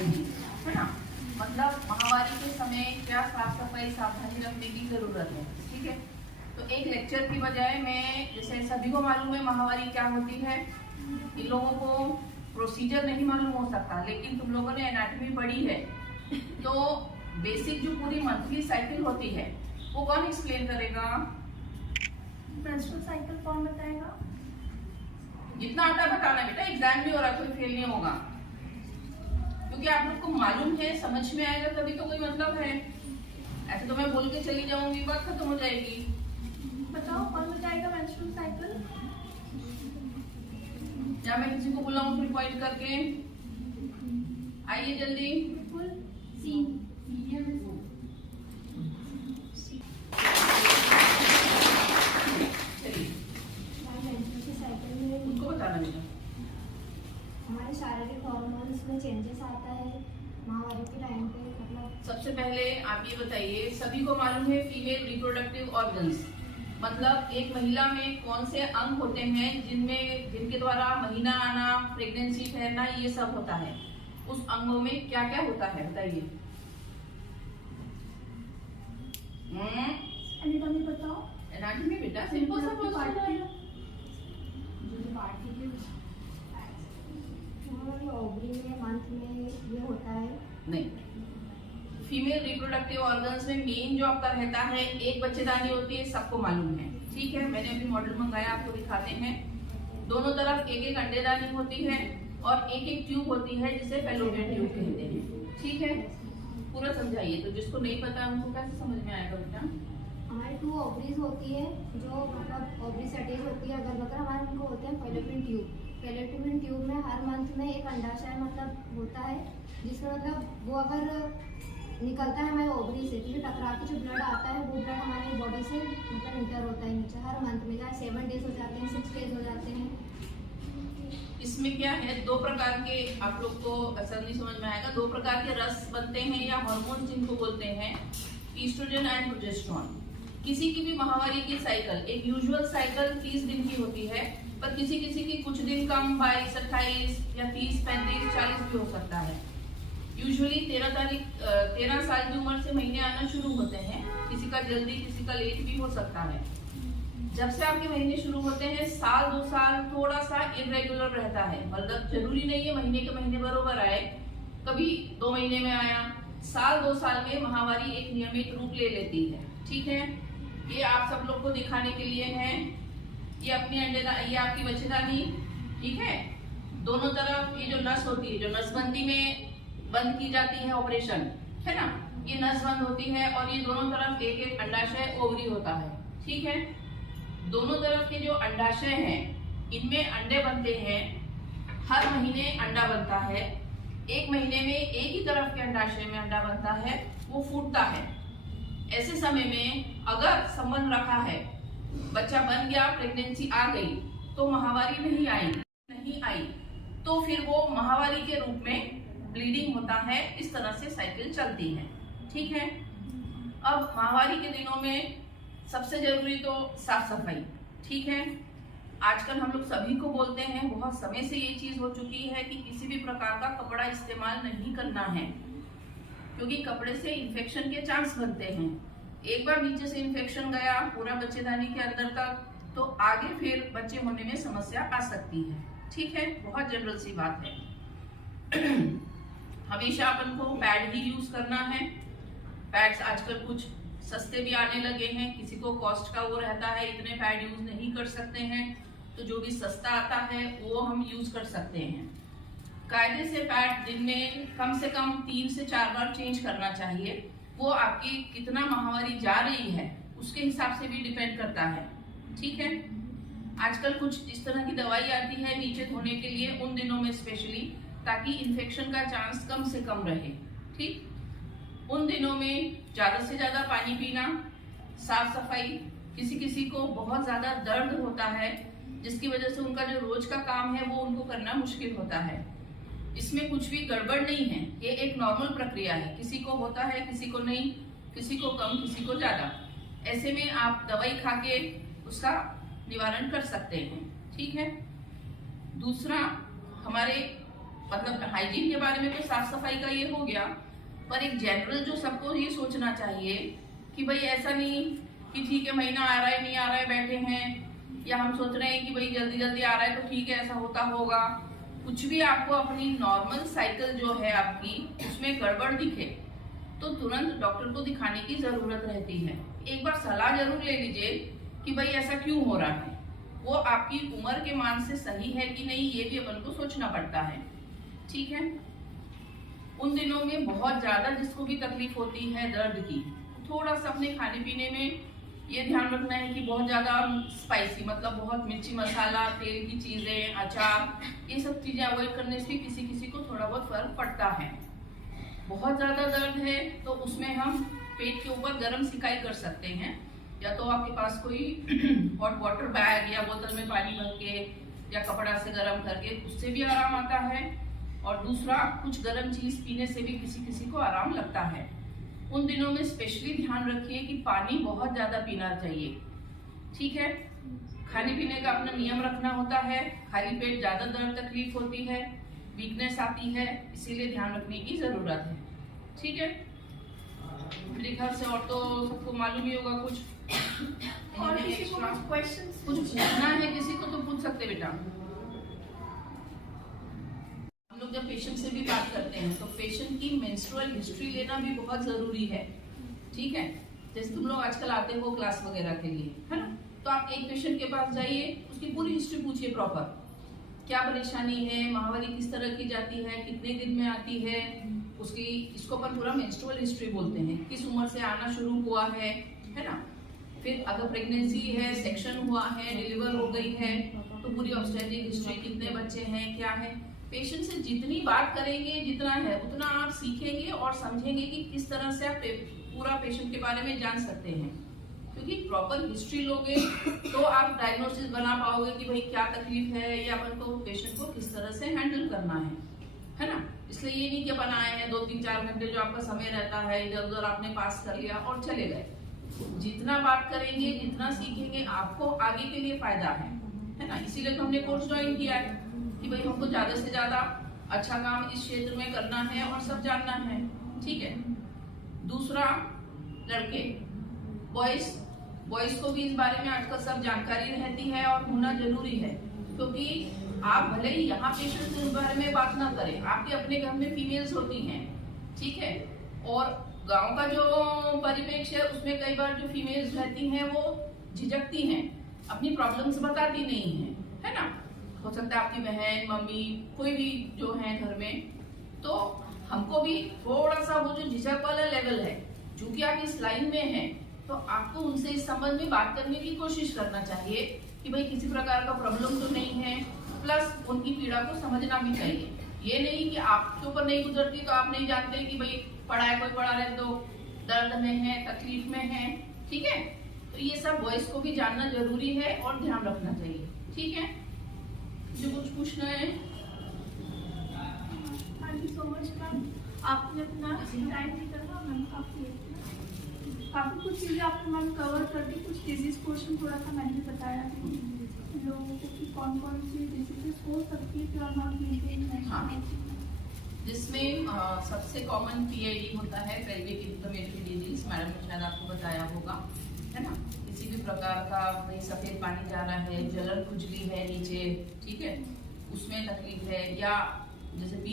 Hygiene, है ना। मतलब माहवारी के समय क्या साफ सफाई सावधानी रखने की जरूरत है, ठीक है। तो एक लेक्चर की बजाय मैं, जैसे सभी को मालूम है माहवारी क्या होती है, इन लोगों को प्रोसीजर नहीं मालूम हो सकता, लेकिन तुम लोगों ने एनाटॉमी पढ़ी है, तो बेसिक जो पूरी मंथली साइकिल होती है वो कौन एक्सप्लेन करेगा? मेंस्ट्रुअल साइकिल कौन बताएगा? जितना आता है बताना बेटा, एग्जाम भी हो रहा है, कोई फेल नहीं होगा, क्योंकि आप लोग को मालूम है, समझ में आएगा तभी तो कोई मतलब है। ऐसे तो मैं बोल के चली जाऊंगी, बात खत्म हो जाएगी। बताओ कौन बताएगा मेंस्ट्रुअल साइकिल? या मैं किसी को बुलाऊं फिर पॉइंट करके? आइए जल्दी। बिल्कुल। सी उनको बताना बेटा। हमारे शारीरिक हार्मोन्स में चेंजेस आता है माहवारी के टाइम पे, मतलब सबसे पहले आप ये बताइए, सभी को मालूम है फीमेल रिप्रोडक्टिव ऑर्गन्स, मतलब एक महिला में कौन से अंग होते हैं जिनके द्वारा महीना आना, प्रेगनेंसी ठहरना, ये सब होता है। उस अंगों में क्या क्या होता है बताइए। एनाटॉमी बताओ। एनाटॉमी बेटा सिंपल सा क्वेश्चन है। ओवरी में मंथ में ये होता है नहीं, फीमेल रिप्रोडक्टिव ऑर्गन्स में मेन जो आपका रहता है, एक बच्चेदानी होती है, सबको मालूम है, ठीक है। मैंने अभी मॉडल मंगाया, आपको दिखाते हैं। दोनों तरफ एक एक अंडेदानी होती है और एक एक ट्यूब होती है जिसे फैलोपियन ट्यूब कहते हैं, ठीक है। पूरा समझाइए, तो जिसको नहीं पता उनको कैसे समझ में आएगा बेटा? हमारी 2 ओवरीज होती है, जो मतलब ओवरी अटैच होती है, अगर बकर हमारे उनको होते हैं फैलोपियन ट्यूब। फैलोपियन ट्यूब में हर मंथ में एक अंडाशय मतलब होता है, जिसमें मतलब वो अगर निकलता है हमारे ओवरी से, तो टकरा के जो ब्लड आता है वो ब्लड हमारी बॉडी से मतलब इंटर होता है नीचे हर मंथ में, चाहे 7 डेज हो जाते हैं, 6 डेज हो जाते हैं। इसमें क्या है, 2 प्रकार के, आप लोग को असर नहीं समझ में आएगा, 2 प्रकार के रस बनते हैं या हार्मोन जिनको बोलते हैं, ईस्ट्रोजन एंड प्रोजेस्टेरोन। किसी की भी माहवारी की साइकिल, एक यूजुअल साइकिल 30 दिन की होती है, पर किसी किसी की कुछ दिन कम, 22, 28 या 30, 35, 40 भी हो सकता है। यूजुअली 13 साल की उम्र से महीने आना शुरू होते हैं, किसी का जल्दी किसी का लेट भी हो सकता है। जब से आपके महीने शुरू होते हैं, साल 2 साल थोड़ा सा इरेगुलर रहता है, मतलब जरूरी नहीं है महीने के महीने बरोबर आए, कभी 2 महीने में आया। साल 2 साल में माहवारी एक नियमित रूप ले लेती है, ठीक है। ये आप सब लोग को दिखाने के लिए है, ये अपनी ये आपकी बच्चेदानी, ठीक है। दोनों तरफ ये जो नस होती है, जो नसबंदी में बंद की जाती है ऑपरेशन, है ना, ये नस बंद होती है और ये दोनों तरफ एक एक अंडाशय ओवरी होता है, ठीक है। दोनों तरफ के जो अंडाशय हैं, इनमें अंडे बनते हैं, हर महीने अंडा बनता है। एक महीने में एक ही तरफ के अंडाशय में अंडा बनता है, वो फूटता है। ऐसे समय में अगर संबंध रखा है, बच्चा बन गया, प्रेगनेंसी आ गई, तो माहवारी नहीं आई तो फिर वो माहवारी के रूप में ब्लीडिंग होता है, इस तरह से साइकिल चलती है, ठीक है। अब माहवारी के दिनों में सबसे जरूरी तो साफ सफाई, ठीक है। आजकल हम लोग सभी को बोलते हैं, बहुत समय से ये चीज हो चुकी है कि किसी भी प्रकार का कपड़ा इस्तेमाल नहीं करना है, क्योंकि कपड़े से इन्फेक्शन के चांस बनते हैं। एक बार नीचे से इन्फेक्शन गया पूरा बच्चेदानी के अंदर तक, तो आगे फिर बच्चे होने में समस्या आ सकती है, ठीक है। बहुत जनरल सी बात है। हमेशा अपन को पैड ही यूज करना है। पैड्स आजकल कुछ सस्ते भी आने लगे हैं, किसी को कॉस्ट का वो रहता है, इतने पैड यूज नहीं कर सकते हैं, तो जो भी सस्ता आता है वो हम यूज कर सकते हैं। कायदे से पैड दिन में कम से कम 3 से 4 बार चेंज करना चाहिए। वो आपकी कितना माहवारी जा रही है उसके हिसाब से भी डिपेंड करता है, ठीक है। आजकल कुछ इस तरह की दवाई आती है नीचे धोने के लिए, उन दिनों में स्पेशली, ताकि इन्फेक्शन का चांस कम से कम रहे, ठीक। उन दिनों में ज्यादा से ज्यादा पानी पीना, साफ सफाई। किसी किसी को बहुत ज्यादा दर्द होता है, जिसकी वजह से उनका जो रोज का काम है वो उनको करना मुश्किल होता है। इसमें कुछ भी गड़बड़ नहीं है, ये एक नॉर्मल प्रक्रिया है, किसी को होता है किसी को नहीं, किसी को कम किसी को ज्यादा। ऐसे में आप दवाई खा के उसका निवारण कर सकते हैं, ठीक है। दूसरा, हमारे मतलब हाइजीन के बारे में तो साफ सफाई का ये हो गया, पर एक जनरल जो सबको ये सोचना चाहिए कि भाई ऐसा नहीं कि ठीक है महीना आ रहा है नहीं आ रहा है बैठे हैं, या हम सोच रहे हैं कि भाई जल्दी जल्दी आ रहा है तो ठीक है ऐसा होता होगा। कुछ भी आपको अपनी नॉर्मल साइकिल जो है आपकी उसमें गड़बड़ दिखे तो तुरंत डॉक्टर को दिखाने की जरूरत रहती है। एक बार सलाह जरूर ले लीजिए कि भाई ऐसा क्यों हो रहा है, वो आपकी उम्र के मान से सही है कि नहीं ये भी अपन को सोचना पड़ता है। ठीक है, उन दिनों में बहुत ज्यादा जिसको भी तकलीफ होती है दर्द की, थोड़ा सा अपने खाने पीने में ये ध्यान रखना है कि बहुत ज्यादा स्पाइसी मतलब बहुत मिर्ची मसाला तेल की चीजें अचार ये सब चीजें अवॉइड करने से किसी किसी को थोड़ा बहुत फर्क पड़ता है। बहुत ज्यादा दर्द है तो उसमें हम पेट के ऊपर गर्म सिकाई कर सकते हैं, या तो आपके पास कोई हॉट वाटर बैग या बोतल में पानी भर के या कपड़ा से गर्म करके उससे भी आराम आता है, और दूसरा कुछ गर्म चीज पीने से भी किसी किसी को आराम लगता है। उन दिनों में स्पेशली ध्यान रखिए कि पानी बहुत ज्यादा पीना चाहिए। ठीक है, खाने पीने का अपना नियम रखना होता है, खाली पेट ज्यादा दर्द तकलीफ होती है, वीकनेस आती है, इसीलिए ध्यान रखने की जरूरत है। ठीक है, मेरे ख्याल से और तो सबको मालूम ही होगा कुछ। और किसी को कुछ क्वेश्चंस कुछ पूछना है किसी को तो पूछ सकते बेटा। हम लोग जब पेशेंट से भी बात करते हैं तो पेशेंट की मेंस्ट्रुअल हिस्ट्री लेना भी बहुत जरूरी है। ठीक है, जैसे तुम लोग आजकल आते हो क्लास वगैरह के लिए, है ना, तो आप एक पेशेंट के पास जाइए, उसकी पूरी हिस्ट्री पूछिए प्रॉपर, क्या परेशानी है, माहवारी किस तरह की जाती है, कितने दिन में आती है, उसकी इसको अपन पूरा मेंस्ट्रुअल हिस्ट्री बोलते हैं, किस उम्र से आना शुरू हुआ है ना। फिर अगर प्रेगनेंसी है, सेक्शन हुआ है, डिलीवर हो गई है तो पूरी ऑब्स्टेट्रिक हिस्ट्री, कितने बच्चे हैं, क्या है। पेशेंट से जितनी बात करेंगे जितना है उतना आप सीखेंगे और समझेंगे कि किस तरह से आप पूरा पेशेंट के बारे में जान सकते हैं, क्योंकि प्रॉपर हिस्ट्री लोगे तो आप डायग्नोसिस बना पाओगे कि भाई क्या तकलीफ है या अपन को पेशेंट को किस तरह से हैंडल करना है ना। इसलिए ये नहीं कि अपन आए हैं 2-3-4 घंटे जो आपका समय रहता है इधर उधर आपने पास कर लिया और चले गए। जितना बात करेंगे जितना सीखेंगे आपको आगे के लिए फायदा है ना। इसीलिए तो हमने कोर्स ज्वाइन किया है कि भाई हमको ज्यादा से ज्यादा अच्छा काम इस क्षेत्र में करना है और सब जानना है। ठीक है, दूसरा लड़के बॉयज को भी इस बारे में आजकल सब जानकारी रहती है और होना जरूरी है, क्योंकि आप भले ही यहाँ पेशेंट के बारे में बात ना करें, आपके अपने घर में फीमेल्स होती हैं। ठीक है, और गांव का जो परिप्रेक्ष्य है उसमें कई बार जो फीमेल्स रहती हैं वो झिझकती हैं, अपनी प्रॉब्लम्स बताती नहीं है, है ना। हो सकता है आपकी बहन मम्मी कोई भी जो है घर में, तो हमको भी थोड़ा सा वो जो झिझक वाला लेवल है, क्योंकि आप इस लाइन में हैं तो आपको उनसे इस संबंध में बात करने की कोशिश करना चाहिए कि भाई किसी प्रकार का प्रॉब्लम तो नहीं है, प्लस उनकी पीड़ा को समझना भी चाहिए। ये नहीं कि आपके ऊपर नहीं गुजरती तो आप नहीं जानते कि भाई पड़ा है, कोई पड़ा रहे तो दर्द में है, तकलीफ में है। ठीक है, तो ये सब बॉयज को भी जानना जरूरी है और ध्यान रखना चाहिए। ठीक है, जो कुछ पूछना है। Thank you so much ma'am, आपने अपना टाइम निकाला मैम, काफी कुछ चीजें आपने मैम कवर कर दी। कुछ डिजीज क्वेश्चन थोड़ा सा मैंने बताया लोगों को कि कौन कौन सी डिजीजेस हो सकती है जो नॉट मेंटेन, जिसमें सबसे कॉमन पीआईडी होता है, पेल्विक इन्फ्लेमेटरी डिजीज, मैडम ने शायद आपको बताया होगा, है ना। किसी भी प्रकार का भाई सफेद पानी जा रहा है, जलन खुजली है नीचे, ठीक है, उसमें तकलीफ है, या जैसे